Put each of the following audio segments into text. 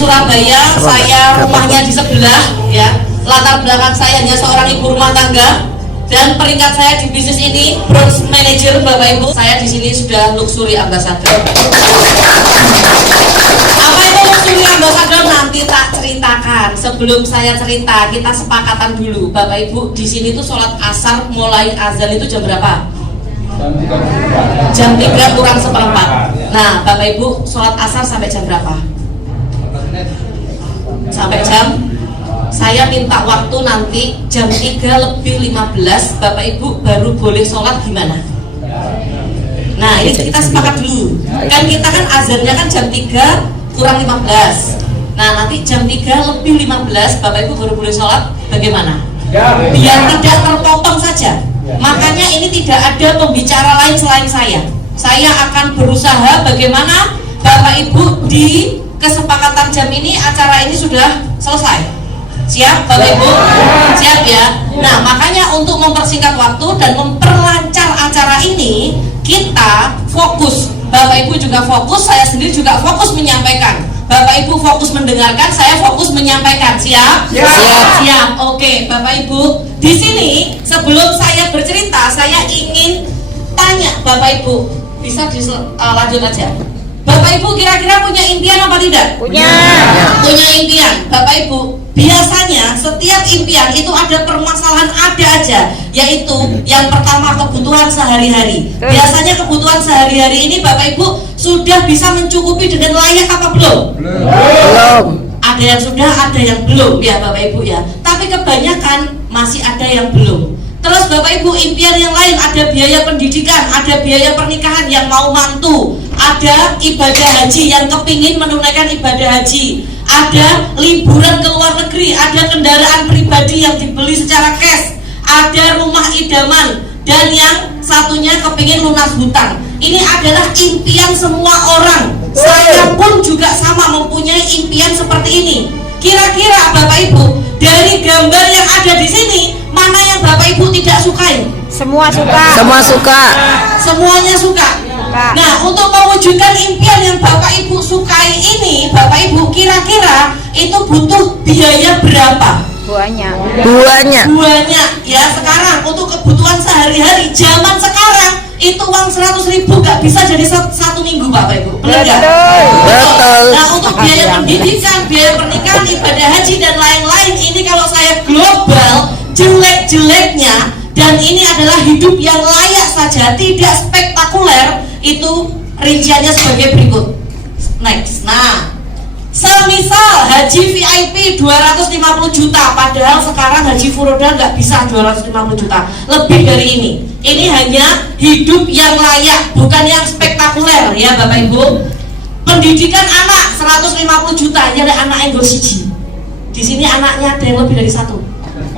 Surabaya, saya rumahnya di sebelah ya. Latar belakang saya hanya seorang ibu rumah tangga dan peringkat saya di bisnis ini bronze manager Bapak Ibu. Saya di sini sudah luxury ambassador. Apa itu luxury ambassador nanti tak ceritakan. Sebelum saya cerita, kita sepakatan dulu Bapak Ibu. Di sini tuh sholat asar mulai azan itu jam berapa? Jam 3 kurang seperempat. Nah Bapak Ibu sholat asar sampai jam berapa? Sampai jam, saya minta waktu nanti jam 3:15 Bapak Ibu baru boleh sholat gimana? Nah ini kita sepakat dulu. Kan kita kan azannya kan jam 3 kurang 15. Nah nanti jam 3:15 Bapak Ibu baru boleh sholat bagaimana? Biar tidak terpotong saja. Makanya ini tidak ada pembicara lain selain saya. Saya akan berusaha bagaimana Bapak Ibu di kesepakatan jam ini, acara ini sudah selesai. Siap Bapak Ibu? Siap ya? Nah makanya untuk mempersingkat waktu dan memperlancar acara ini, kita fokus. Bapak Ibu juga fokus, saya sendiri juga fokus menyampaikan. Bapak Ibu fokus mendengarkan, saya fokus menyampaikan. Siap? Siap. Siap. Oke, Bapak Ibu. Di sini sebelum saya bercerita, saya ingin tanya Bapak Ibu. Bisa lanjut aja. Bapak Ibu kira-kira punya impian apa tidak? Punya. Punya impian. Bapak Ibu, biasanya setiap impian itu ada permasalahan, ada aja, yaitu yang pertama kebutuhan sehari-hari. Biasanya kebutuhan sehari-hari ini Bapak Ibu sudah bisa mencukupi dengan layak apa belum? Belum. Ada yang sudah, ada yang belum ya Bapak Ibu ya. Tapi kebanyakan masih ada yang belum. Terus Bapak Ibu impian yang lain, ada biaya pendidikan, ada biaya pernikahan yang mau mantu, ada ibadah haji yang kepingin menunaikan ibadah haji, ada liburan ke luar negeri, ada kendaraan pribadi yang dibeli secara cash, ada rumah idaman, dan yang satunya kepingin lunas hutang. Ini adalah impian semua orang. Saya pun juga sama mempunyai impian seperti ini. Kira-kira Bapak Ibu dari gambar yang ada di sini, mana yang Bapak Ibu tidak sukai? Semua suka. Semua suka. Semuanya suka. Nah, untuk mewujudkan impian yang Bapak Ibu sukai ini, Bapak Ibu kira-kira itu butuh biaya berapa? Banyak ya. Sekarang untuk kebutuhan sehari-hari zaman sekarang itu uang 100.000 gak bisa jadi satu minggu Bapak Ibu. Betul. Nah untuk biaya pendidikan, biaya pernikahan, ibadah haji dan lain-lain, ini kalau saya global jelek-jeleknya, dan ini adalah hidup yang layak saja, tidak spektakuler, itu rinciannya sebagai berikut. Next. Nah semisal haji VIP 250 juta, padahal sekarang haji furoda nggak bisa 250 juta, lebih dari ini. Ini hanya hidup yang layak, bukan yang spektakuler ya Bapak Ibu. Pendidikan anak 150 juta, ya ada anak yang siji. Di sini anaknya ada yang lebih dari satu.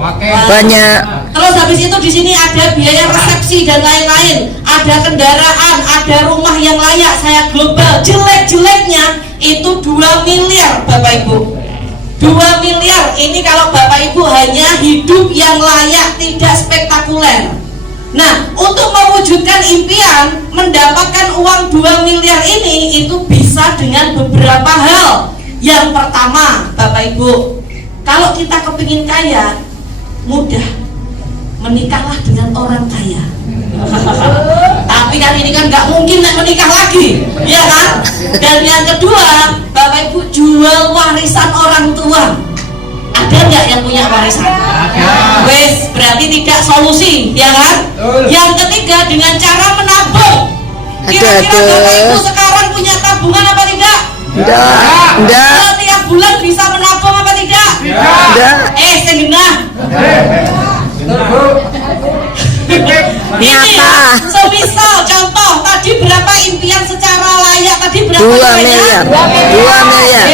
Banyak. Terus habis itu di sini ada biaya resepsi dan lain-lain, ada kendaraan, ada rumah yang layak. Saya global, jelek-jeleknya itu 2 miliar Bapak Ibu. 2 miliar ini kalau Bapak Ibu hanya hidup yang layak, tidak spektakuler. Nah, untuk mewujudkan impian mendapatkan uang 2 miliar ini, itu bisa dengan beberapa hal. Yang pertama Bapak Ibu, kalau kita kepingin kaya, mudah, menikahlah dengan orang kaya. Tapi kan ini kan nggak mungkin menikah lagi, ya kan? Dan yang kedua, Bapak Ibu jual warisan orang tua. Ada nggak yang punya warisan? Wes, berarti tidak solusi, ya kan? Yang ketiga, dengan cara menabung. Kira-kira Bapak Ibu sekarang punya tabungan apa tidak? Tidak. Setiap bulan bisa menabung apa tidak? Tidak. Sengenah. Ini semisal contoh tadi berapa impian secara layak tadi berapa? 2 miliar. 2 miliar.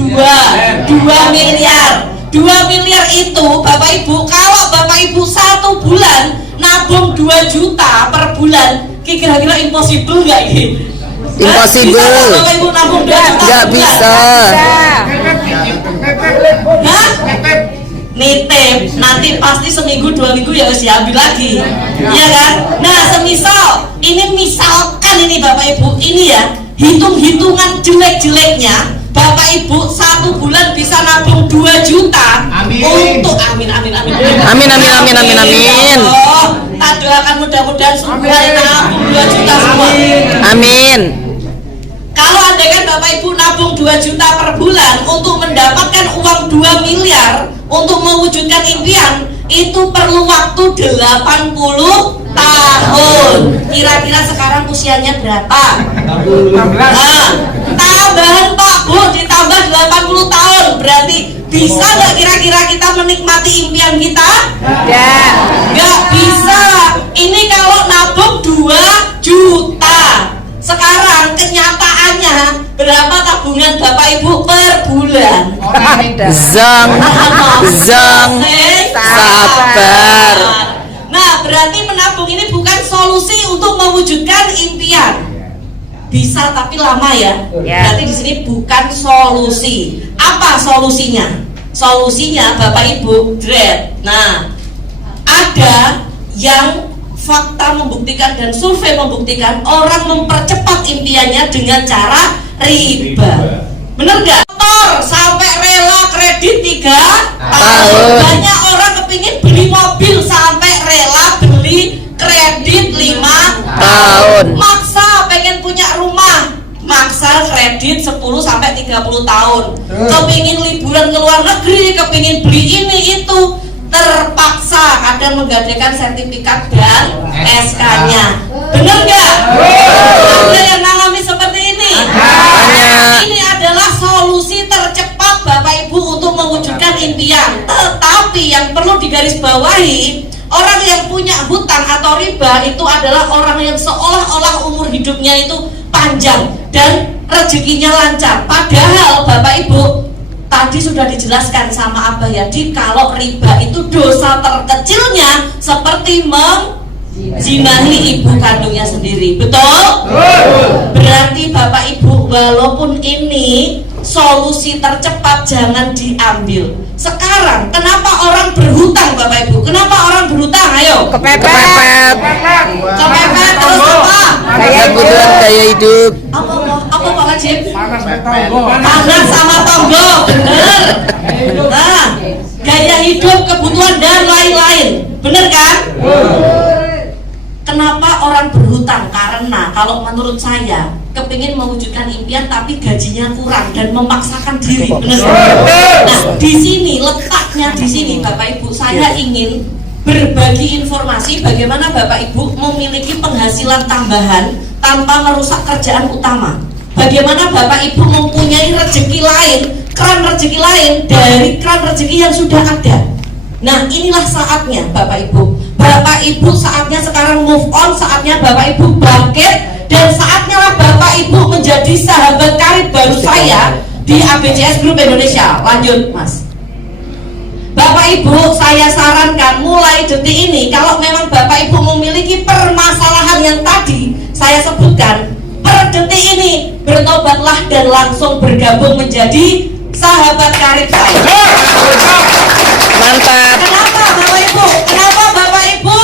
2 miliar. 2 miliar itu Bapak Ibu, kalau Bapak Ibu 1 bulan nabung 2 juta per bulan, kira-kira impossible nggak ini? Impossible. Bapak Ibu nabung 2 juta nggak bisa. Hah? Nitip, nanti pasti seminggu 2 minggu ya harus diambil lagi, ya kan? Nah semisal, ini misalkan ini Bapak Ibu, ini ya hitung-hitungan jelek-jeleknya Bapak Ibu 1 bulan bisa nabung 2 juta. Amin. Untuk amin. Amin, amin. Tak doakan mudah-mudahan semua yang nabung 2 juta semua. Amin. Kalau andaikan Bapak Ibu nabung 2 juta per bulan untuk mendapatkan uang 2 miliar untuk mewujudkan impian, itu perlu waktu 80 tahun. Kira-kira sekarang usianya berapa? 16. Tambahan Pak Bu, ditambah 80 tahun. Berarti bisa nggak kira-kira kita menikmati impian kita? Nggak bisa. Ini kalau nabung 2 juta. Sekarang kenyataannya berapa tabungan Bapak Ibu per bulan? Zong, sabar. Nah, berarti menabung ini bukan solusi untuk mewujudkan impian. Bisa tapi lama ya. Berarti di sini bukan solusi. Apa solusinya? Solusinya Bapak Ibu, nah, ada yang fakta membuktikan dan survei membuktikan orang mempercepat impiannya dengan cara riba. Bener gak? Motor sampai rela kredit 3 tahun. Banyak orang kepingin beli mobil sampai rela beli kredit 5 tahun. Maksa pengen punya rumah, maksa kredit 10 sampai 30 tahun. Kepingin liburan ke luar negeri, kepingin beli ini itu, terpaksa kadang menggadaikan sertifikat dan SK-nya. Bener nggak? Ada yang mengalami seperti ini? Ini adalah solusi tercepat Bapak Ibu untuk mewujudkan impian. Tetapi yang perlu digarisbawahi, orang yang punya hutang atau riba itu adalah orang yang seolah-olah umur hidupnya itu panjang dan rezekinya lancar. Padahal Bapak Ibu, tadi sudah dijelaskan sama Abah Yadi, kalau riba itu dosa terkecilnya seperti menzinahi ibu kandungnya sendiri. Betul? Berarti Bapak Ibu, walaupun ini solusi tercepat jangan diambil. Sekarang kenapa orang berhutang Bapak Ibu? Kenapa orang berhutang? Ayo. Kepepet. Kepepet terus apa? Kebutuhan gaya hidup. Apa Pak Najib? Panas Panas sama tonggo, bener. Nah, gaya hidup, kebutuhan dan lain-lain, bener kan? Kenapa orang berhutang? Karena kalau menurut saya kepingin mewujudkan impian tapi gajinya kurang dan memaksakan diri, bener kan? Nah, di sini letaknya di sini Bapak Ibu, saya ingin berbagi informasi bagaimana Bapak Ibu memiliki penghasilan tambahan tanpa merusak kerjaan utama. Bagaimana Bapak Ibu mempunyai rezeki lain, keran rezeki lain dari keran rezeki yang sudah ada. Nah, inilah saatnya Bapak Ibu. Bapak Ibu saatnya sekarang move on, saatnya Bapak Ibu bangkit, dan saatnya lah Bapak Ibu menjadi sahabat karib baru saya di ABCS Group Indonesia. Lanjut Mas. Bapak Ibu, saya sarankan mulai detik ini, kalau memang Bapak Ibu memiliki permasalahan yang tadi saya sebutkan, per detik ini bertobatlah dan langsung bergabung menjadi sahabat karib saya. Mantap. Kenapa Bapak Ibu? Kenapa Bapak Ibu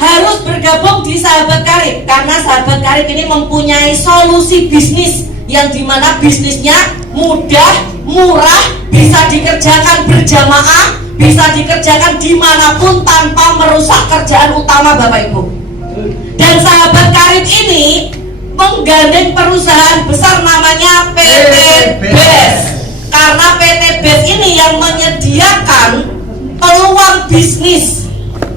harus bergabung di sahabat karib? Karena sahabat karib ini mempunyai solusi bisnis yang dimana bisnisnya mudah, murah, bisa dikerjakan berjamaah, bisa dikerjakan dimanapun tanpa merusak kerjaan utama Bapak Ibu. Dan sahabat karib ini menggandeng perusahaan besar namanya PT BES. Karena PT BES ini yang menyediakan peluang bisnis.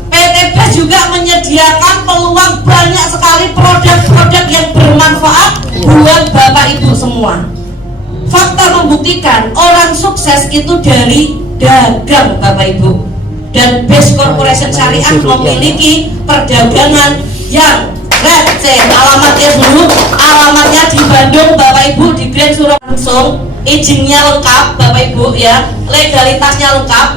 PT BES juga menyediakan peluang banyak sekali produk-produk yang bermanfaat buat Bapak Ibu semua. Fakta membuktikan orang sukses itu dari dagang Bapak Ibu. Dan BES Corporation Syariah memiliki perdagangan yang receh. Alamatnya dulu, alamatnya di Bandung Bapak Ibu, di Grand Surabaya. Langsung izinnya lengkap Bapak Ibu ya, legalitasnya lengkap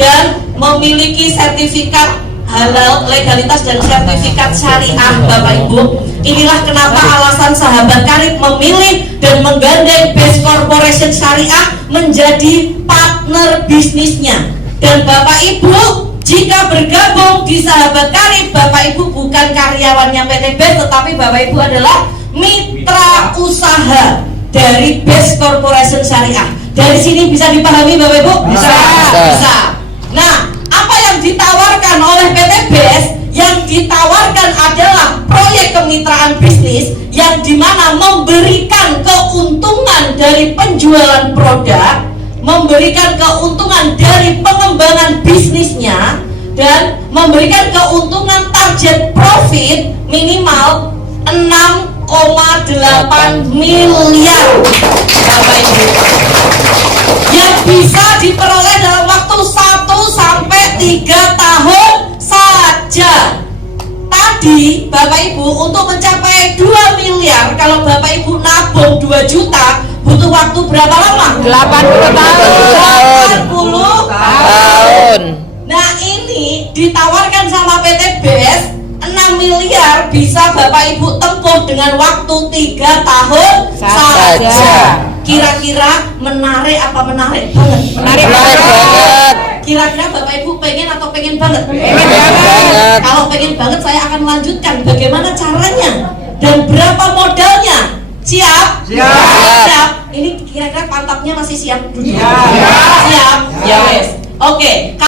dan memiliki sertifikat halal, legalitas dan sertifikat syariah Bapak Ibu. Inilah kenapa alasan sahabat karib memilih dan menggandeng BES Corporation Syariah menjadi partner bisnisnya. Dan Bapak Ibu, jika bergabung di sahabat karib, Bapak Ibu bukan karyawannya PT BES, tetapi Bapak Ibu adalah mitra usaha dari BES Corporation Syariah. Dari sini bisa dipahami Bapak Ibu? Bisa. Bisa. Nah, apa yang ditawarkan oleh PT BES? Yang ditawarkan adalah proyek kemitraan bisnis yang dimana memberikan keuntungan dari penjualan produk, memberikan keuntungan dari pengembangan bisnisnya, dan memberikan keuntungan target profit minimal 6,8 miliar Bapak Ibu, yang bisa diperoleh dalam waktu 1 sampai 3 tahun saja. Tadi Bapak Ibu untuk mencapai 2 miliar, kalau Bapak Ibu nabung 2 juta butuh waktu berapa lama? 80 tahun. 80 Tahun. Nah, ini ditawarkan sama PT BES 6 miliar bisa Bapak Ibu tempuh dengan waktu 3 tahun saja. Kira-kira menarik apa menarik banget? Menarik banget. Kira-kira Bapak Ibu pengen atau pengen banget? Pengen banget. Kalau pengen banget saya akan melanjutkan bagaimana caranya dan berapa modalnya. Siap? Siap. Ini kira-kira pantapnya masih siap duduk? Siap? Yes. Oke.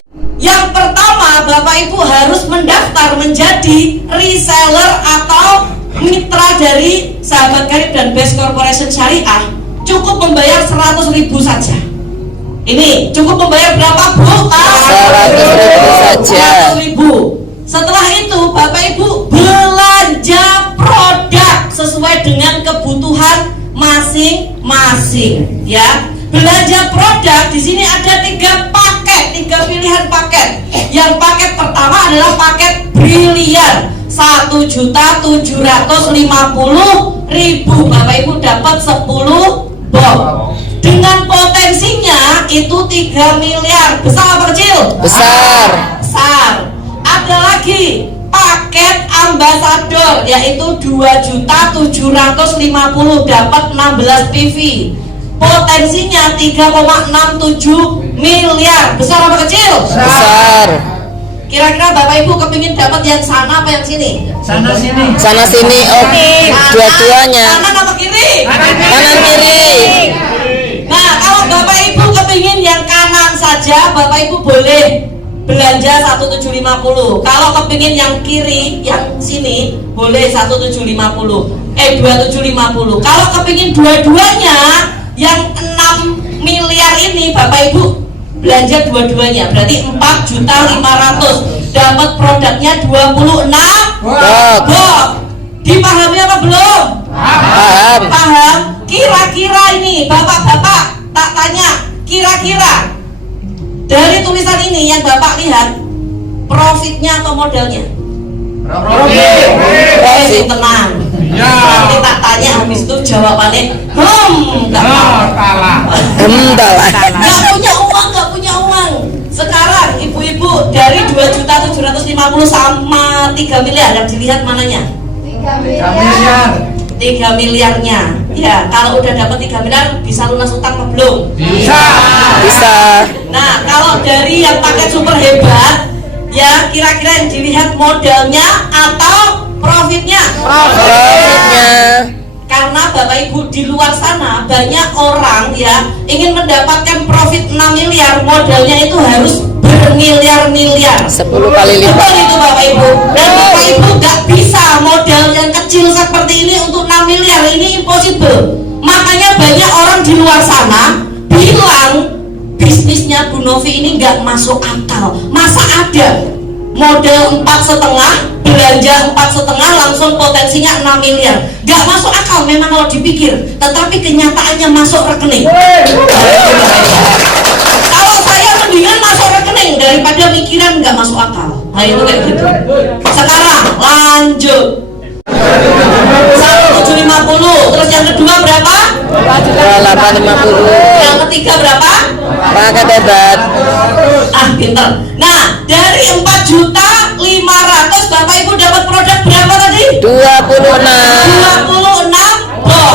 Yang pertama, Bapak Ibu harus mendaftar menjadi reseller atau mitra dari Sahabat Karib dan BES Corporation Syariah. Cukup membayar 100.000 saja. Ini cukup membayar berapa, Bu? 100.000 saja. 100.000. Setelah itu Bapak Ibu belanja produk sesuai dengan kebutuhan masing-masing, ya. Belanja produk di sini ada 3 paket, 3 pilihan paket. Yang paket pertama adalah paket Brilian, 1.750.000. Bapak Ibu dapat 10 box. Dengan potensinya itu 3 miliar. Besar apa kecil? Besar. Besar. Ada lagi paket ambasador, yaitu 2.750.000, dapat 16 PV. Potensinya 3,67 miliar. Besar apa kecil? Besar. Kira-kira Bapak Ibu kepingin dapat yang sana apa yang sini? Sana sini. Sana sini, oke. Dua-duanya. Kanan apa kiri? Kanan kiri. Nah, kalau Bapak Ibu kepingin yang kanan saja, Bapak Ibu boleh belanja 1.750. Kalau kepingin yang kiri, yang sini, boleh 1.750. 2.750. Kalau kepingin dua-duanya, yang 6 miliar ini Bapak Ibu belanja dua-duanya, berarti 4.500.000. Dapat produknya 26 box. Dipahami apa belum? Paham. Paham? Kira-kira ini Bapak-bapak tak tanya, kira-kira dari tulisan ini yang Bapak lihat profitnya atau modalnya? Profit. Tenang. Nanti tak tanya habis itu jawabannya enggak punya uang, nggak punya uang. Sekarang ibu-ibu dari 2.750.000 sama 3 miliar yang dilihat mananya? 3 miliarnya. Ya, kalau udah dapat 3 miliar bisa lunas utang apa belum? Bisa. Nah, kalau dari yang paket super hebat, ya kira-kira yang dilihat modalnya atau profitnya? Profitnya. Karena Bapak Ibu di luar sana banyak orang ya ingin mendapatkan profit 6 miliar, modalnya itu harus bermiliar-miliar. 10 kali lipat. Betul itu Bapak Ibu. Dan Bapak Ibu gak bisa modal yang kecil seperti ini untuk 6 miliar, ini impossible. Makanya banyak orang di luar sana bilang bisnisnya Bu Novi ini gak masuk akal. Masa ada modal 4,5, belanja 4,5 langsung potensinya 6 miliar. Gak masuk akal memang kalau dipikir, tetapi kenyataannya masuk rekening. Kalau saya mendingan masuk rekening daripada mikiran gak masuk akal. Nah itu kayak gitu. Sekarang lanjut 1.750. Terus yang kedua berapa? 2.850. Yang ketiga berapa? Paket hebat. Pinter. Nah, dari 4.500.000 Bapak Ibu dapat produk berapa tadi? 26 box.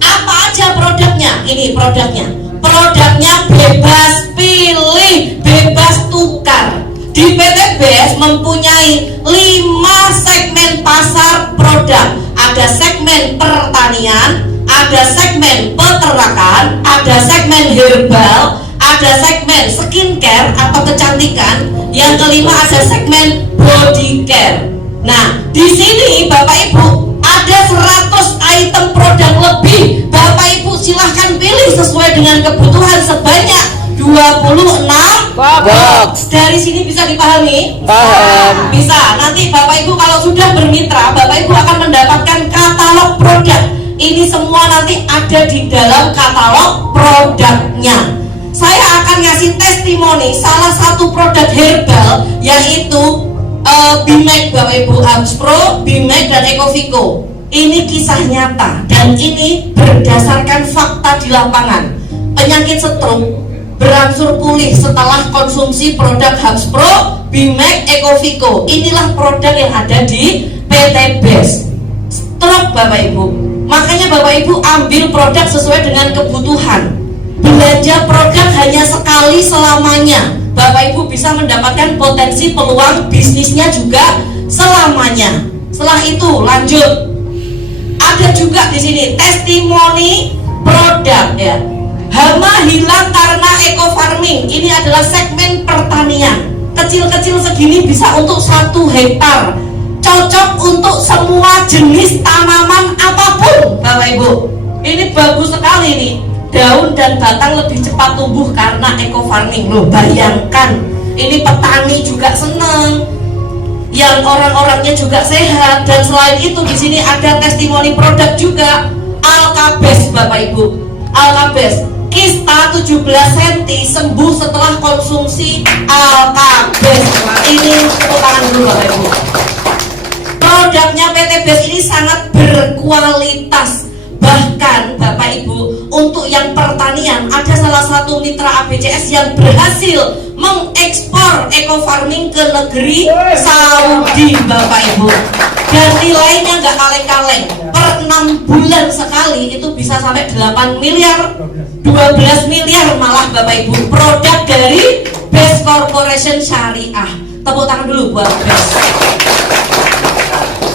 Apa aja produknya? Ini produknya. Produknya bebas pilih, bebas tukar. Di PT BES mempunyai 5 segmen pasar produk. ada segmen pertanian, ada segmen peternakan, ada segmen herbal, ada segmen skincare atau kecantikan, yang kelima ada segmen body care. Nah, di sini Bapak Ibu ada 100 item produk lebih. Bapak Ibu silahkan pilih sesuai dengan kebutuhan sebanyak 26 Box. Dari sini bisa dipahami? Paham. Bisa. Nanti Bapak Ibu kalau sudah bermitra, Bapak Ibu akan mendapatkan katalog produk. Ini semua nanti ada di dalam katalog produknya. Saya akan ngasih testimoni salah satu produk herbal, yaitu Bimek, Bapak Ibu, Habs Pro, Bimek dan Ecoviko. Ini kisah nyata dan ini berdasarkan fakta di lapangan. Penyakit stroke berangsur pulih setelah konsumsi produk Habs Pro, Bimek, Ecoviko. Inilah produk yang ada di PT Best. Stroke Bapak Ibu. Makanya Bapak Ibu ambil produk sesuai dengan kebutuhan. Belanja produk hanya sekali selamanya. Bapak Ibu bisa mendapatkan potensi peluang bisnisnya juga selamanya. Setelah itu lanjut. Ada juga di sini testimoni produk ya. Hama hilang karena eco farming. Ini adalah segmen pertanian. Kecil-kecil segini bisa untuk 1 hektar. Cocok untuk semua jenis tanaman apapun, Bapak Ibu. Ini bagus sekali nih. Daun dan batang lebih cepat tumbuh karena eco farming. Loh, bayangkan. Ini petani juga seneng. Yang orang-orangnya juga sehat. Dan selain itu di sini ada testimoni produk juga. Alkabes, Bapak Ibu. Alkabes. Kista 17 cm sembuh setelah konsumsi Alkabes. Ini tepuk tangan dulu Bapak Ibu. Produknya PT Best ini sangat berkualitas. Bahkan Bapak Ibu, untuk yang pertanian ada salah satu mitra ABCS yang berhasil mengekspor eco farming ke negeri Saudi, Bapak Ibu. Dan nilainya nggak kaleng-kaleng. Per 6 bulan sekali itu bisa sampai 8 miliar, 12 miliar malah Bapak Ibu. Produk dari Best Corporation Syariah. Tepuk tangan dulu buat Best.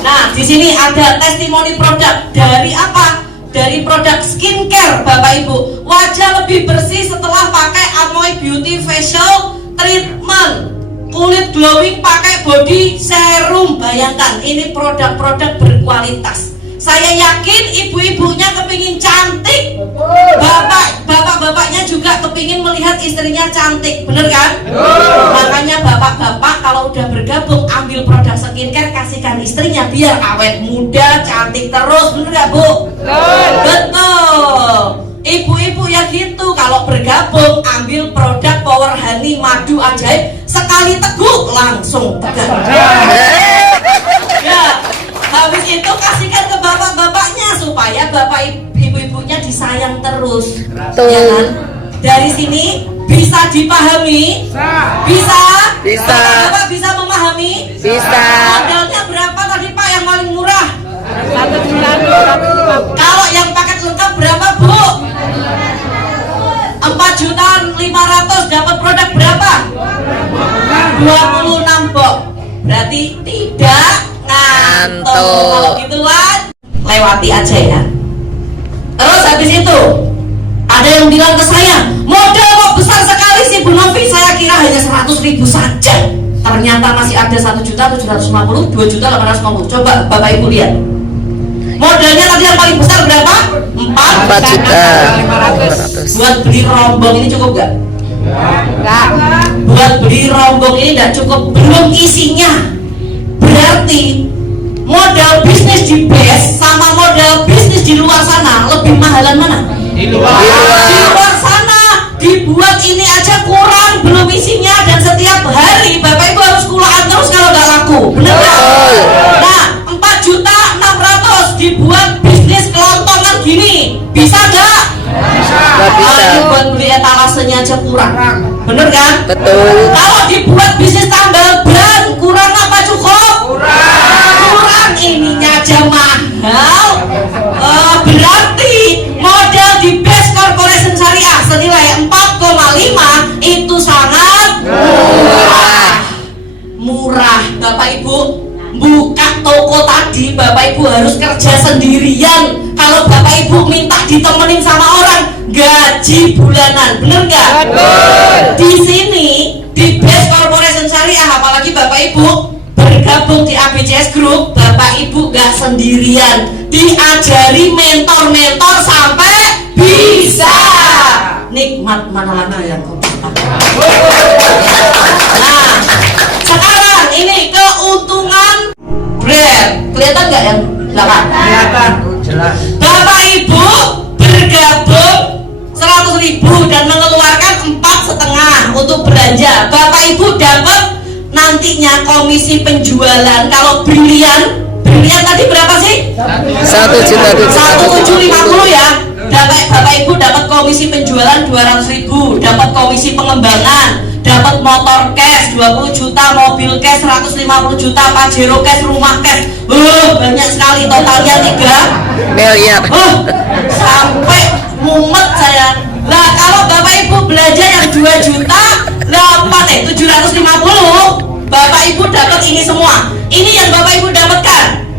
Nah, di sini ada testimoni produk dari apa? Dari produk skincare, Bapak Ibu. Wajah lebih bersih setelah pakai Amoy Beauty Facial Treatment. Kulit glowing pakai body serum. Bayangkan, ini produk-produk berkualitas. Saya yakin ibu-ibunya kepingin cantik, bapak-bapaknya juga kepingin melihat istrinya cantik, bener kan? Makanya bapak-bapak kalau udah bergabung ambil produk skincare, kasihkan istrinya biar awet muda, cantik terus, bener gak Bu? Betul. Ibu-ibu ya gitu, kalau bergabung ambil produk Power Honey Madu Ajaib, sekali teguk langsung tegar. Ya. Habis itu kasihkan ke bapak-bapaknya supaya bapak ibu-ibunya disayang terus. Ya kan? Dari sini bisa dipahami? Bisa? Bisa. Bapak bisa memahami? Bisa. Modalnya berapa tadi Pak yang paling murah? 190. Kalau yang paket lengkap berapa Bu? 4.500.000 dapat produk berapa? 26 box. Berarti tidak ngantuk. Kalau gituan lewati aja ya. Terus habis itu ada yang bilang ke saya, modal kok besar sekali sih Bu Novi, saya kira hanya 100.000 saja. Ternyata masih ada 1.750.000, 2.850.000. Coba Bapak Ibu lihat. Modalnya tadi yang paling besar berapa? 4 juta 500. Buat beli rombong ini cukup gak? Enggak. Buat beli rombong ini tidak cukup, belum isinya. Berarti modal bisnis di Best sama modal bisnis di luar sana lebih mahalan mana? Di luar. Di luar sana dibuat ini aja kurang, belum isinya, dan setiap hari Bapak Ibu harus kulaan terus kalau nggak laku, bener nggak? Nah, 4.600.000 dibuat bisnis kelontongan gini, bisa nggak? Nggak bisa. Buat beli etalasenya aja kurang, bener kan? Betul. Kalau dibuat bisnis tambal ban kurang apa cukup? Kurang, ininya aja mahal. Berarti modal di Best Corporation Syariah senilai 4,5 itu sangat murah. Bapak Ibu buka toko tadi, Bapak Ibu harus kerja sendirian. Kalau Bapak Ibu minta ditemenin sama orang, gaji bulanan, bener nggak? Di sini di Best Corporation Syariah, apalagi Bapak Ibu bergabung di ABCS Group, Bapak Ibu nggak sendirian, diajari mentor-mentor sampai bisa. Nikmat mana lagi yang kau dapat? Nah, sekarang ini keuntungan brand, kelihatan nggak yang belakang? Kelihatan. Jelas. Bapak Ibu bergabung 100.000 dan mengeluarkan 4,5 untuk belanja. Bapak Ibu dapat nantinya komisi penjualan. Kalau brilian tadi berapa sih? 1.750 ya. Bapak Ibu dapat komisi penjualan 200.000, dapat komisi pengembangan, dapat motor cash 20 juta, mobil cash 150 juta, Pajero cash, rumah cash. Banyak sekali, totalnya 3 miliar. Sampai mumet saya. Nah, kalau Bapak Ibu belanja yang 2 juta 750, Bapak Ibu dapat ini semua. Ini yang Bapak Ibu dapatkan.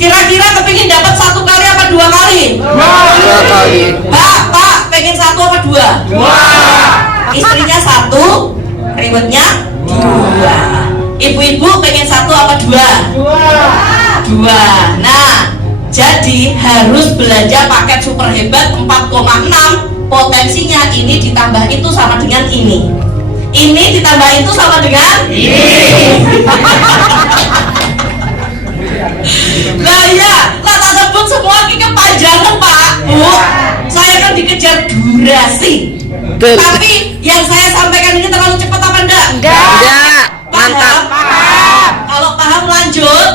Kira-kira kepingin dapat 1 kali apa 2 kali? 2 kali. Pak, pengen 1 apa 2? 2. Istrinya 1, ribetnya 2. Ibu-ibu pengen 1 apa 2? 2. Nah, jadi harus belanja paket super hebat 4,6. Potensinya ini ditambah itu sama dengan ini. Ini ditambah itu sama dengan ini. Nah ya, tak sebut semua ini kepanjangan Pak Bu. Saya kan dikejar durasi. Tapi yang saya sampaikan ini terlalu cepat apa enggak? Enggak. Mantap. Paham? Kalau paham lanjut.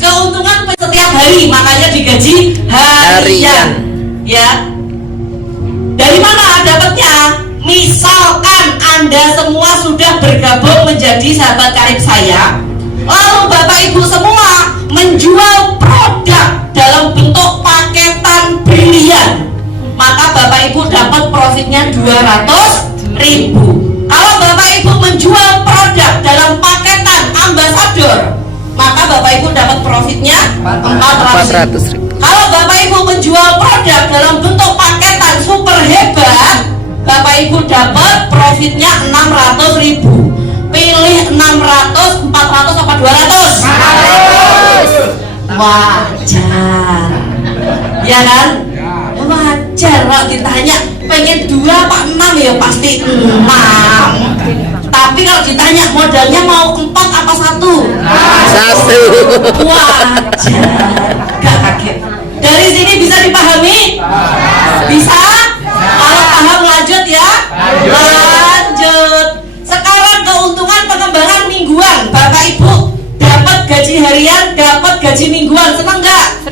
Keuntungan setiap hari, makanya digaji harian. Ya. Dari mana dapatnya? Misalkan Anda semua sudah bergabung menjadi sahabat karib saya, lalu Bapak Ibu semua menjual produk dalam bentuk paketan brilian, maka Bapak Ibu dapat profitnya 200.000. Kalau Bapak Ibu menjual produk dalam paketan ambasador, maka Bapak Ibu dapat profitnya 400.000. Kalau Bapak Ibu menjual produk dalam bentuk paketan super hebat, Bapak Ibu dapat profitnya 600.000. Pilih 600, 400 apa 200? Wajar. Ya kan? Wajar. Kalau ditanya pengen 2 apa 6, ya pasti 6. Tapi kalau ditanya modalnya mau 4 apa 1? 1. Wajar. Gak kaget. Dari sini bisa dipahami? Bisa? Kalau paham lanjut ya? Lanjut. Sekarang keuntungan pengembangan mingguan. Bapak Ibu dapat gaji harian, dapat gaji mingguan. Senang nggak?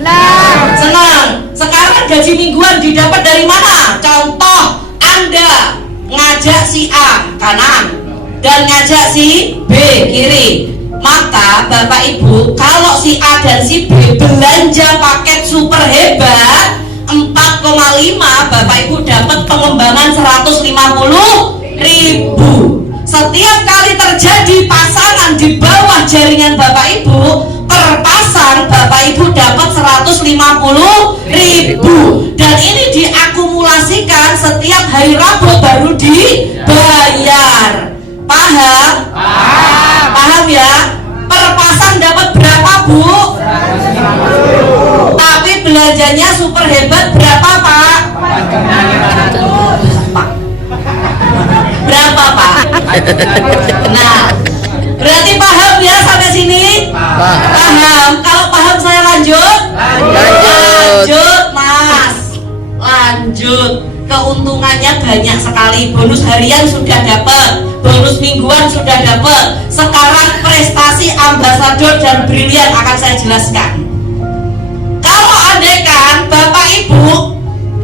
Senang. Sekarang gaji mingguan didapat dari mana? Contoh, Anda ngajak si A kanan dan ngajak si B kiri. Maka Bapak Ibu, kalau si A dan si B belanja paket super hebat 4,5, Bapak Ibu dapat pengembangan 150.000. Setiap kali terjadi pasangan di bawah jaringan Bapak Ibu, per pasang Bapak Ibu dapat 150.000. Dan ini diakumulasikan setiap hari Rabu baru dibayar. Paham? Paham ya? Per pasang dapat berapa Bu? Tapi belanjanya super hebat berapa Pak? Berapa Pak? Nah, berarti paham ya sampai sini? Paham. Kalau paham saya lanjut? Lanjut Mas. Lanjut. Keuntungannya banyak sekali. Bonus harian sudah dapat, bonus mingguan sudah dapat. Sekarang prestasi ambasador dan brilian akan saya jelaskan. Kalau andaikan Bapak Ibu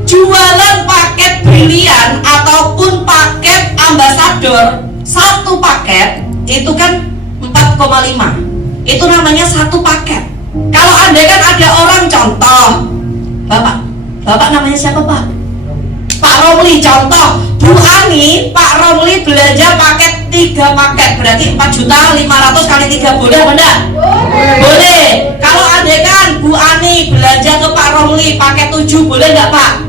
jualan paket brilian ataupun paket ambasador, satu paket itu kan 4,5. Itu namanya satu paket. Kalau andaikan ada orang, contoh Bapak namanya siapa Pak? Pak Romli, contoh Bu Ani, Pak Romli belanja paket 3 paket, berarti 4.500.000 kali 3, boleh apa enggak? Boleh. Kalau andaikan Bu Ani belanja ke Pak Romli paket 7, boleh nggak Pak?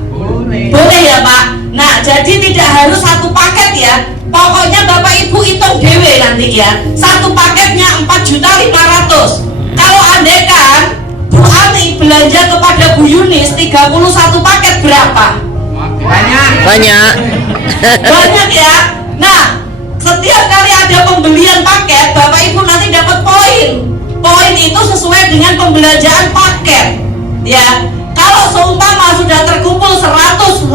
Boleh ya Pak. Nah, jadi tidak harus satu paket ya. Pokoknya Bapak Ibu hitung dewe nanti ya. Satu paketnya 4.500.000. Kalau andekan Bu Ani belanja kepada Bu Yunis 31 paket berapa? Banyak. Banyak ya. Nah, setiap kali ada pembelian paket, Bapak Ibu nanti dapat poin. Poin itu sesuai dengan pembelanjaan paket. Ya. Kalau seumpama sudah terkumpul 150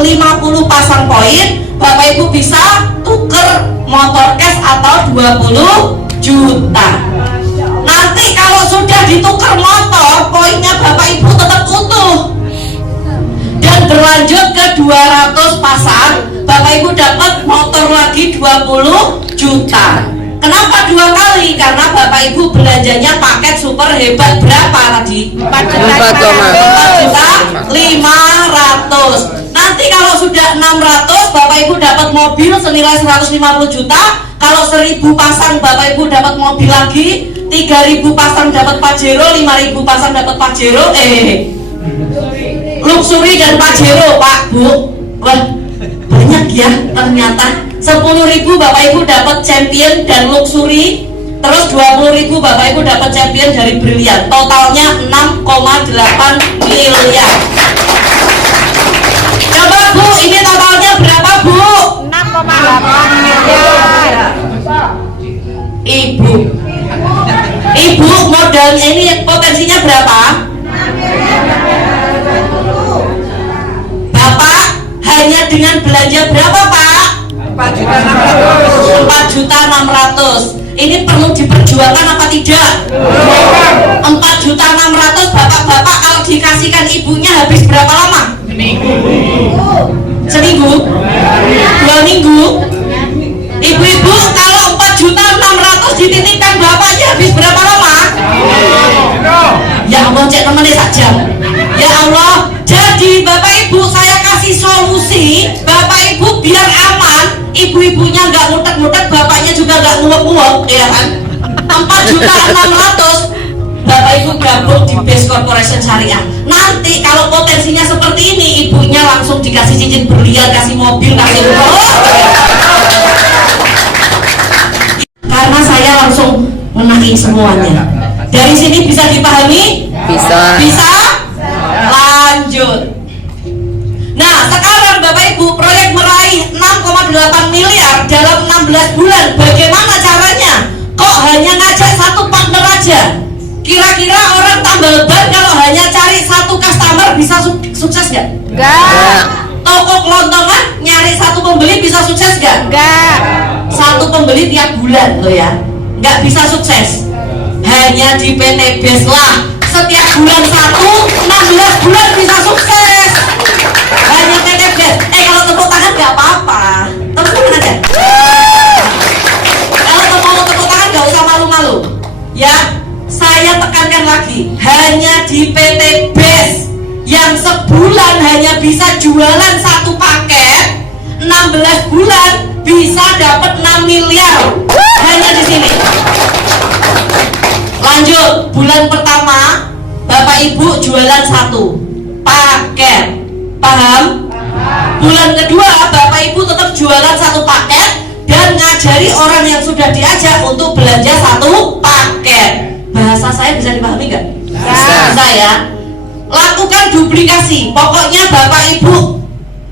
pasang poin, Bapak Ibu bisa tuker motor cash atau 20 juta. Nanti kalau sudah ditukar motor, poinnya Bapak Ibu tetap utuh. Dan berlanjut ke 200 pasang, Bapak Ibu dapat motor lagi 20 juta. Kenapa 2 kali? Karena Bapak Ibu belanjanya paket super hebat berapa tadi? 4.500.000. Nanti kalau sudah 600, Bapak Ibu dapat mobil senilai 150 juta. Kalau 1000 pasang, Bapak Ibu dapat mobil lagi. 3.000 pasang dapat Pajero, 5.000 pasang dapat Pajero. Luxury dan Pajero, Pak Bu. Wah, banyak ya ternyata. 10.000 Bapak Ibu dapat champion dan luxury. Terus 20.000 Bapak Ibu dapat champion dari Brilian. Totalnya 6,8 miliar. Coba Bu, ini totalnya berapa Bu? 6,8 miliar. Ibu modalnya ini potensinya berapa? Bapak hanya dengan belanja berapa Pak? 4.600.000. Ini perlu diperjuangkan apa tidak? 4.600.000 bapak-bapak kalau dikasihkan ibunya habis berapa lama? Seminggu? 2 minggu? Ibu-ibu kalau 4.600.000 dititipkan bapaknya habis berapa lama? Ya Allah, cek temennya saja. Ya Allah, jadi Bapak Ibu saya kasih solusi. Bapak Ibu biar aman, ibu-ibunya nggak mutek-mutek, bapaknya juga nggak nguap-nguap, ya kan? 4.600.000 Bapak Ibu gabung di Base Corporation Syariah. Nanti kalau potensinya seperti ini, ibunya langsung dikasih cincin berlian, kasih mobil, kasih rumah. Karena saya langsung menahi semuanya. Dari sini bisa dipahami? Bisa. Bisa? Lanjut. Nah, sekarang Bapak Ibu proyek meraih 6,8 miliar dalam 16 bulan. Bagaimana caranya? Kok hanya ngajak satu partner aja? Kira-kira orang tambal ban kalau hanya cari satu customer bisa sukses nggak? Enggak. Toko kelontongan nyari satu pembeli bisa sukses nggak? Enggak. Satu pembeli tiap bulan loh ya, nggak bisa sukses. Hanya di PT Base lah setiap bulan 16 bulan bisa sukses. Hanya PT Base. Kalau tepuk tangan nggak apa-apa, tepuk tangan aja. Kalau mau tepuk tangan nggak usah malu-malu ya. Saya tekankan lagi, hanya di PT Base yang sebulan hanya bisa jualan satu paket, 16 bulan bisa dapat 6 miliar. Hanya di sini. Lanjut, bulan pertama Bapak Ibu jualan satu paket, paham? Bulan kedua Bapak Ibu tetap jualan satu paket dan ngajari orang yang sudah diajak untuk belanja satu paket. Bahasa saya bisa dipahami nggak? Bisa ya. Lakukan duplikasi. Pokoknya Bapak Ibu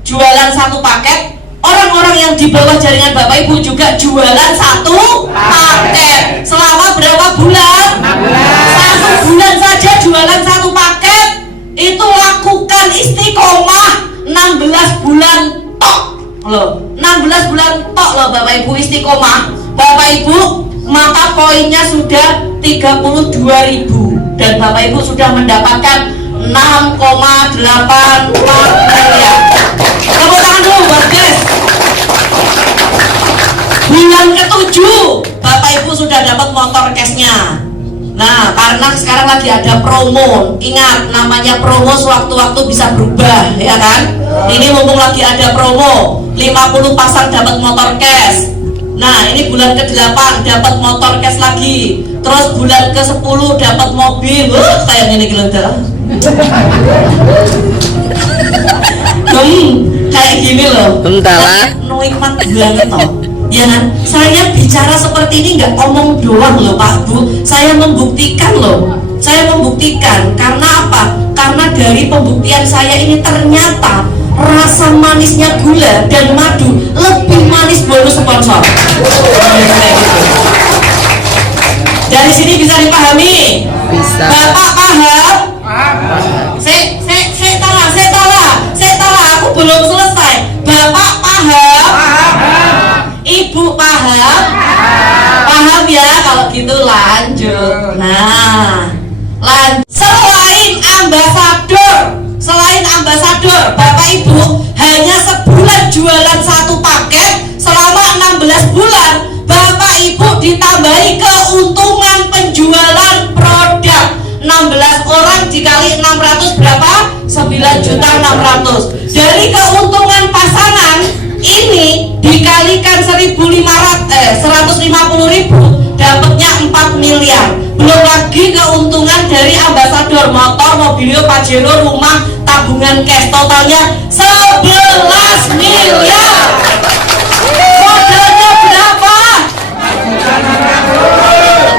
jualan satu paket, orang-orang yang di bawah jaringan Bapak Ibu juga jualan satu paket. Selama berapa bulan? 1 bulan saja jualan satu paket. Itu lakukan istiqomah 16 bulan tok loh. 16 bulan tok loh Bapak Ibu istiqomah. Bapak Ibu maka poinnya sudah 32.000 dan Bapak Ibu sudah mendapatkan 6,8 miliar. Tepuk tangan dulu buat guys. Bulan ke-7 Bapak Ibu sudah dapat motor cashnya. Nah, karena sekarang lagi ada promo. Ingat, namanya promo sewaktu-waktu bisa berubah, ya kan? Ini mumpung lagi ada promo, 50 pasang dapat motor cash. Nah, ini bulan ke-8 dapat motor cash lagi. Terus bulan ke-10 dapat mobil. Kayak gini Kayak gini loh. Entahlah. Nikmat banget toh. Ya kan? Saya bicara seperti ini nggak omong doang loh Pak Bu. Saya membuktikan loh. Saya membuktikan karena apa? Karena dari pembuktian saya ini ternyata rasa manisnya gula dan madu lebih manis bonus sponsor. Dari sini bisa dipahami? Bisa. Bapak paham? Saya tahu, aku belum selesai. Bapak paham? Ibu paham? Paham ya? Kalau gitu lanjut. Nah, selain ambasador, Bapak Ibu hanya sebulan jualan satu paket selama 16 bulan. Bapak Ibu ditambahi keuntungan penjualan produk 16 orang dikali 600 berapa? 9.600.000. Dari keuntungan pasangan ini dikalikan 150.000 dapatnya 4 miliar. Belum lagi keuntungan dari ambasador motor, mobilio, pajero, rumah, tabungan cash, totalnya 11 miliar. Modalnya berapa?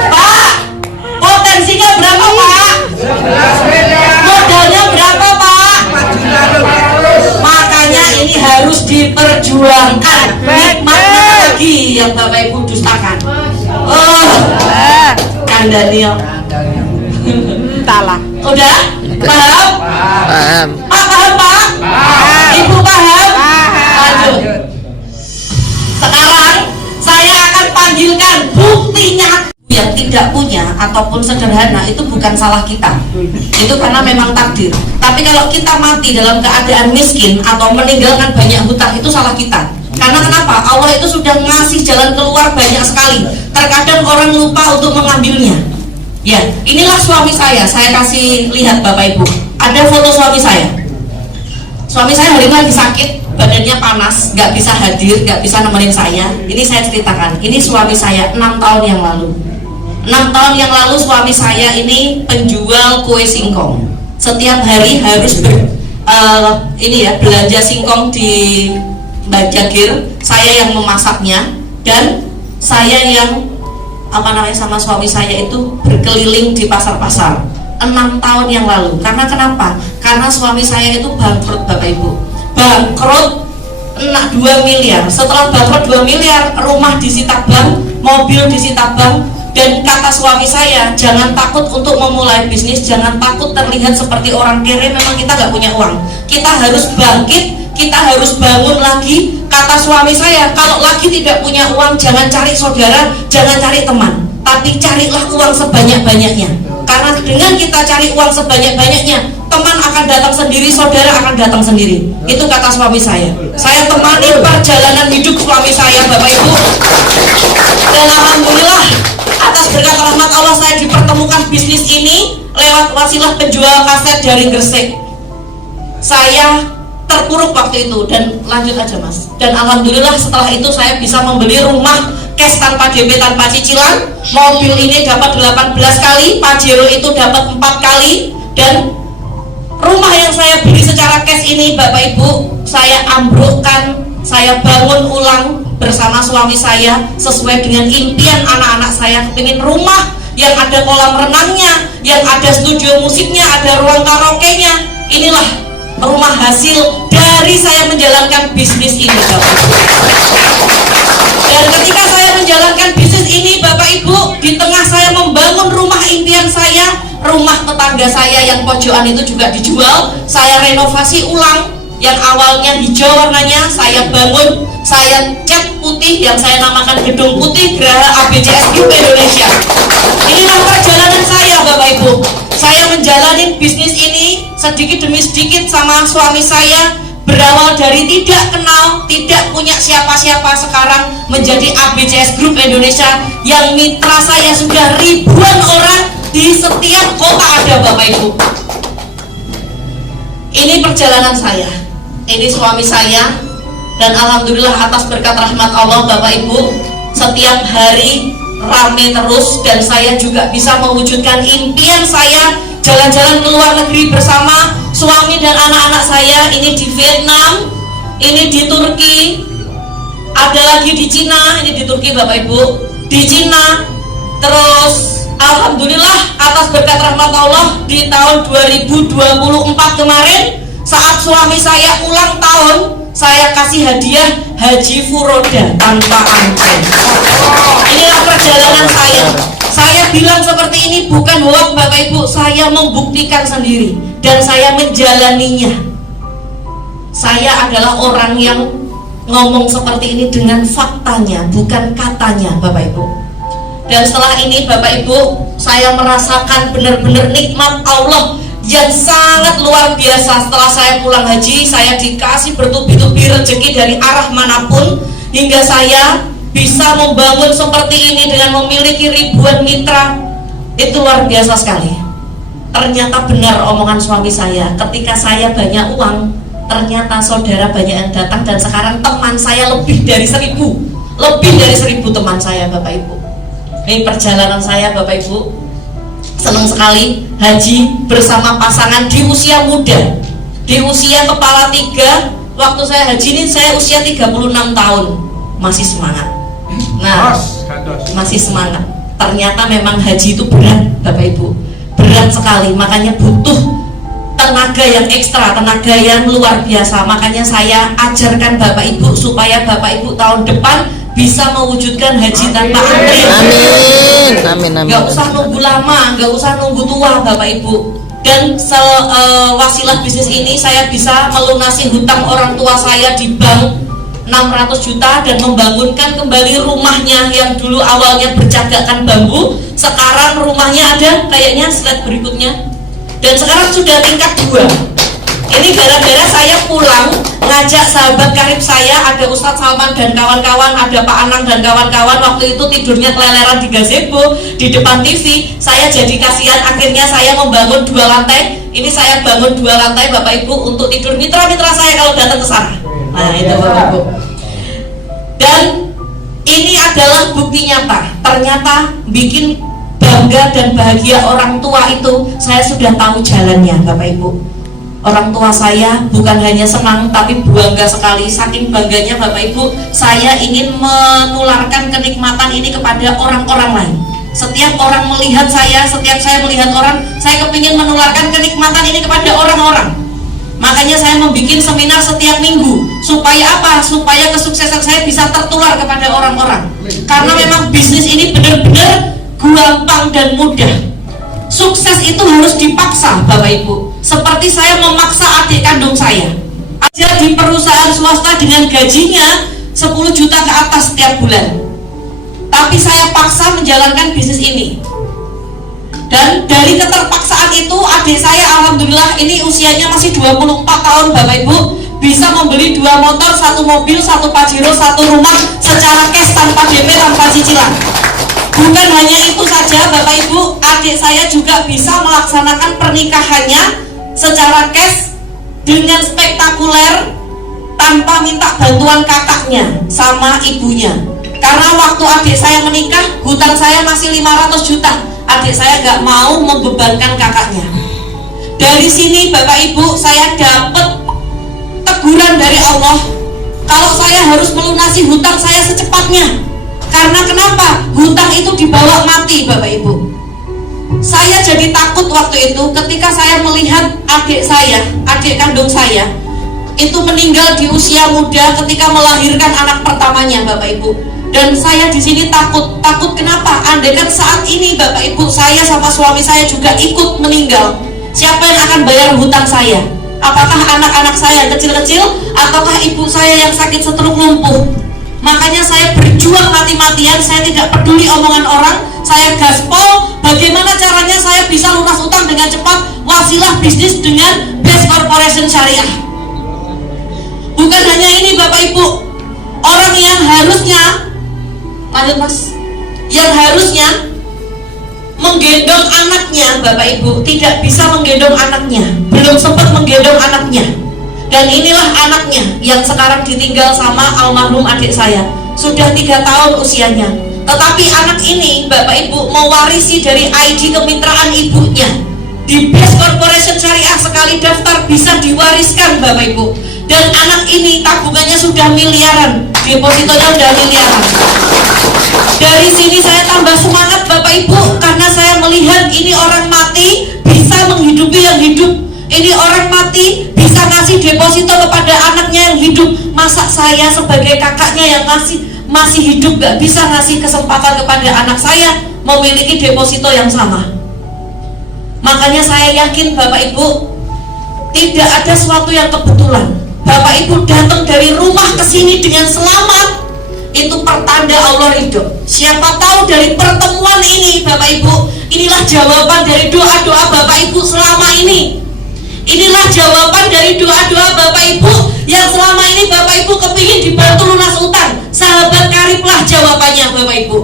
Pak, potensinya berapa Pak? Modalnya berapa Pak? Makanya ini harus diperjuangkan. Nikmatnya lagi yang Bapak Ibu dustakan. Kang Daniel. Entahlah. Udah? Paham? Paham. Pak paham Pak? Ibu paham? Lanjut. Sekarang saya akan panggilkan buktinya. Yang tidak punya ataupun sederhana itu bukan salah kita, itu karena memang takdir. Tapi kalau kita mati dalam keadaan miskin atau meninggalkan banyak hutang, itu salah kita. Karena kenapa? Allah itu sudah ngasih jalan keluar banyak sekali. Terkadang orang lupa untuk mengambilnya. Ya, inilah suami saya kasih lihat Bapak Ibu. Ada foto suami saya. Suami saya hari ini lagi sakit, badannya panas, nggak bisa hadir, nggak bisa nemenin saya. Ini saya ceritakan. Ini suami saya 6 tahun yang lalu. 6 tahun yang lalu suami saya ini penjual kue singkong. Setiap hari harus belanja singkong di Bajagir. Saya yang memasaknya dan saya yang sama suami saya itu berkeliling di pasar-pasar 6 tahun yang lalu. Karena kenapa? Karena suami saya itu bangkrut Bapak Ibu. Bangkrut 2 miliar. Setelah bangkrut 2 miliar, rumah disita bank, mobil disita bank. Dan kata suami saya, jangan takut untuk memulai bisnis, jangan takut terlihat seperti orang kere. Memang kita nggak punya uang, kita harus bangkit, kita harus bangun lagi. Kata suami saya, kalau lagi tidak punya uang, jangan cari saudara, jangan cari teman, tapi carilah uang sebanyak-banyaknya. Karena dengan kita cari uang sebanyak-banyaknya, teman akan datang sendiri, saudara akan datang sendiri. Itu kata suami saya. Saya temani perjalanan hidup suami saya Bapak Ibu. Dan alhamdulillah atas berkat rahmat Allah saya dipertemukan bisnis ini lewat wasilah penjual kaset dari Gresik. Saya terpuruk waktu itu dan lanjut aja Mas. Dan alhamdulillah setelah itu saya bisa membeli rumah cash tanpa DP, tanpa cicilan. Mobil ini dapat 18 kali, Pajero itu dapat 4 kali. Dan rumah yang saya beli secara cash ini Bapak Ibu, saya ambrukkan, saya bangun ulang bersama suami saya sesuai dengan impian anak-anak saya. Kepingin rumah yang ada kolam renangnya, yang ada studio musiknya, ada ruang karaoke-nya. Inilah rumah hasil dari saya menjalankan bisnis ini Bapak Ibu. Dan ketika saya menjalankan bisnis ini Bapak Ibu, di tengah saya membangun rumah impian saya, rumah tetangga saya yang pojokan itu juga dijual, saya renovasi ulang. Yang awalnya hijau warnanya, saya bangun, saya cat putih yang saya namakan Gedung Putih Geraha ABCS Group Indonesia. Inilah perjalanan saya Bapak Ibu. Saya menjalani bisnis ini sedikit demi sedikit sama suami saya. Berawal dari tidak kenal, tidak punya siapa-siapa, sekarang menjadi ABCS Group Indonesia yang mitra saya sudah ribuan orang di setiap kota ada Bapak Ibu. Ini perjalanan saya. Ini suami saya, dan alhamdulillah atas berkat rahmat Allah Bapak Ibu, setiap hari rame terus, dan saya juga bisa mewujudkan impian saya jalan-jalan ke luar negeri bersama suami dan anak-anak saya. Ini di Vietnam, ini di Turki, ada lagi di Cina. Ini di Turki Bapak Ibu, di Cina. Terus alhamdulillah atas berkat rahmat Allah di tahun 2024 kemarin, saat suami saya ulang tahun, saya kasih hadiah haji furoda tanpa angka. Inilah perjalanan saya. Saya bilang seperti ini bukan hoax Bapak Ibu, saya membuktikan sendiri dan saya menjalaninya. Saya adalah orang yang ngomong seperti ini dengan faktanya, bukan katanya Bapak Ibu. Dan setelah ini Bapak Ibu, saya merasakan benar-benar nikmat Allah yang sangat luar biasa. Setelah saya pulang haji, saya dikasih bertubi-tubi rezeki dari arah manapun, hingga saya bisa membangun seperti ini dengan memiliki ribuan mitra. Itu luar biasa sekali. Ternyata benar omongan suami saya, ketika saya banyak uang, ternyata saudara banyak yang datang, dan sekarang teman saya lebih dari 1.000 teman saya Bapak Ibu. Ini perjalanan saya Bapak Ibu. Senang sekali haji bersama pasangan di usia muda, di usia kepala 3. Waktu saya haji ini saya usia 36 tahun, masih semangat. Nah, masih semangat. Ternyata memang haji itu berat Bapak Ibu, berat sekali. Makanya butuh tenaga yang ekstra, tenaga yang luar biasa. Makanya saya ajarkan Bapak Ibu supaya Bapak Ibu tahun depan bisa mewujudkan haji tanpa antri. Amin. Gak usah nunggu lama, gak usah nunggu tua Bapak Ibu. Dan wasilah bisnis ini saya bisa melunasi hutang orang tua saya di bank 600 juta dan membangunkan kembali rumahnya yang dulu awalnya bercagakan bambu. Sekarang rumahnya ada kayaknya slide berikutnya, dan sekarang sudah tingkat 2. Ini gara-gara saya pulang ngajak sahabat karib saya, ada Ustadz Salman dan kawan-kawan, ada Pak Anang dan kawan-kawan. Waktu itu tidurnya keleleran di gazebo di depan TV. Saya jadi kasihan, akhirnya saya membangun 2 lantai. Ini saya bangun 2 lantai Bapak Ibu untuk tidur mitra-mitra saya kalau datang ke sana. Nah itu Bapak Ibu. Dan ini adalah bukti nyata. Ternyata bikin bangga dan bahagia orang tua itu, saya sudah tahu jalannya Bapak Ibu. Orang tua saya bukan hanya senang tapi bangga sekali. Saking bangganya Bapak Ibu, saya ingin menularkan kenikmatan ini kepada orang-orang lain. Setiap orang melihat saya, setiap saya melihat orang, saya kepingin menularkan kenikmatan ini kepada orang-orang. Makanya saya membuat seminar setiap minggu. Supaya apa? Supaya kesuksesan saya bisa tertular kepada orang-orang. Karena memang bisnis ini benar-benar gampang dan mudah. Sukses itu harus dipaksa Bapak Ibu. Seperti saya memaksa adik kandung saya aja di perusahaan swasta dengan gajinya 10 juta ke atas setiap bulan, tapi saya paksa menjalankan bisnis ini. Dan dari keterpaksaan itu adik saya alhamdulillah ini usianya masih 24 tahun Bapak Ibu, bisa membeli 2 motor, 1 mobil, 1 Pajero, 1 rumah secara cash tanpa DP, tanpa cicilan. Bukan hanya itu saja Bapak Ibu, adik saya juga bisa melaksanakan pernikahannya secara cash dengan spektakuler tanpa minta bantuan kakaknya sama ibunya. Karena waktu adik saya menikah, hutang saya masih 500 juta. Adik saya gak mau membebankan kakaknya. Dari sini Bapak Ibu, saya dapat teguran dari Allah kalau saya harus melunasi hutang saya secepatnya. Karena kenapa? Hutang itu dibawa mati Bapak Ibu. Saya jadi takut waktu itu ketika saya melihat adik saya, adik kandung saya itu meninggal di usia muda ketika melahirkan anak pertamanya Bapak Ibu. Dan saya di sini takut kenapa? Andaikan saat ini Bapak Ibu saya sama suami saya juga ikut meninggal, siapa yang akan bayar hutang saya? Apakah anak-anak saya yang kecil-kecil ataukah ibu saya yang sakit stroke lumpuh? Makanya saya berjuang mati-matian, saya tidak peduli omongan orang, saya gaspol bagaimana caranya saya bisa lunas utang dengan cepat, wasilah bisnis dengan Best Corporation Syariah. Bukan hanya ini Bapak Ibu, orang yang harusnya, lanjut Mas, yang harusnya menggendong anaknya Bapak Ibu tidak bisa menggendong anaknya, belum sempat menggendong anaknya. Dan inilah anaknya yang sekarang ditinggal sama almarhum adik saya, sudah 3 tahun usianya. Tetapi anak ini Bapak Ibu mewarisi dari ID kemitraan ibunya. di Best Corporation Syariah sekali daftar bisa diwariskan Bapak Ibu. Dan anak ini tabungannya sudah miliaran, depositonya sudah miliaran. Dari sini saya tambah semangat Bapak Ibu, karena saya melihat ini orang mati bisa menghidupi yang hidup. Ini orang mati bisa ngasih deposito kepada anaknya yang hidup. Masa saya sebagai kakaknya yang masih hidup gak bisa ngasih kesempatan kepada anak saya memiliki deposito yang sama? Makanya saya yakin Bapak Ibu, tidak ada sesuatu yang kebetulan. Bapak Ibu datang dari rumah ke sini dengan selamat, itu pertanda Allah ridho. Siapa tahu dari pertemuan ini Bapak Ibu, inilah jawaban dari doa-doa Bapak Ibu selama ini. Inilah jawaban dari doa-doa Bapak Ibu yang selama ini Bapak Ibu kepingin dibantu lunas utang. Sahabat kariblah jawabannya Bapak Ibu.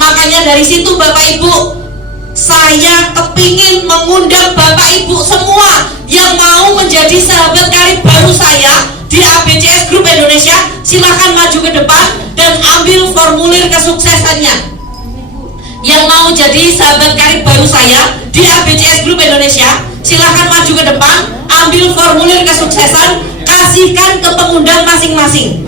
Makanya dari situ Bapak Ibu, saya kepingin mengundang Bapak Ibu semua yang mau menjadi sahabat karib baru saya di ABCS Group Indonesia. Silahkan maju ke depan dan ambil formulir kesuksesannya. Yang mau jadi sahabat karib baru saya di ABCS Group Indonesia, silahkan maju ke depan, ambil formulir kesuksesan, kasihkan ke pengundang masing-masing.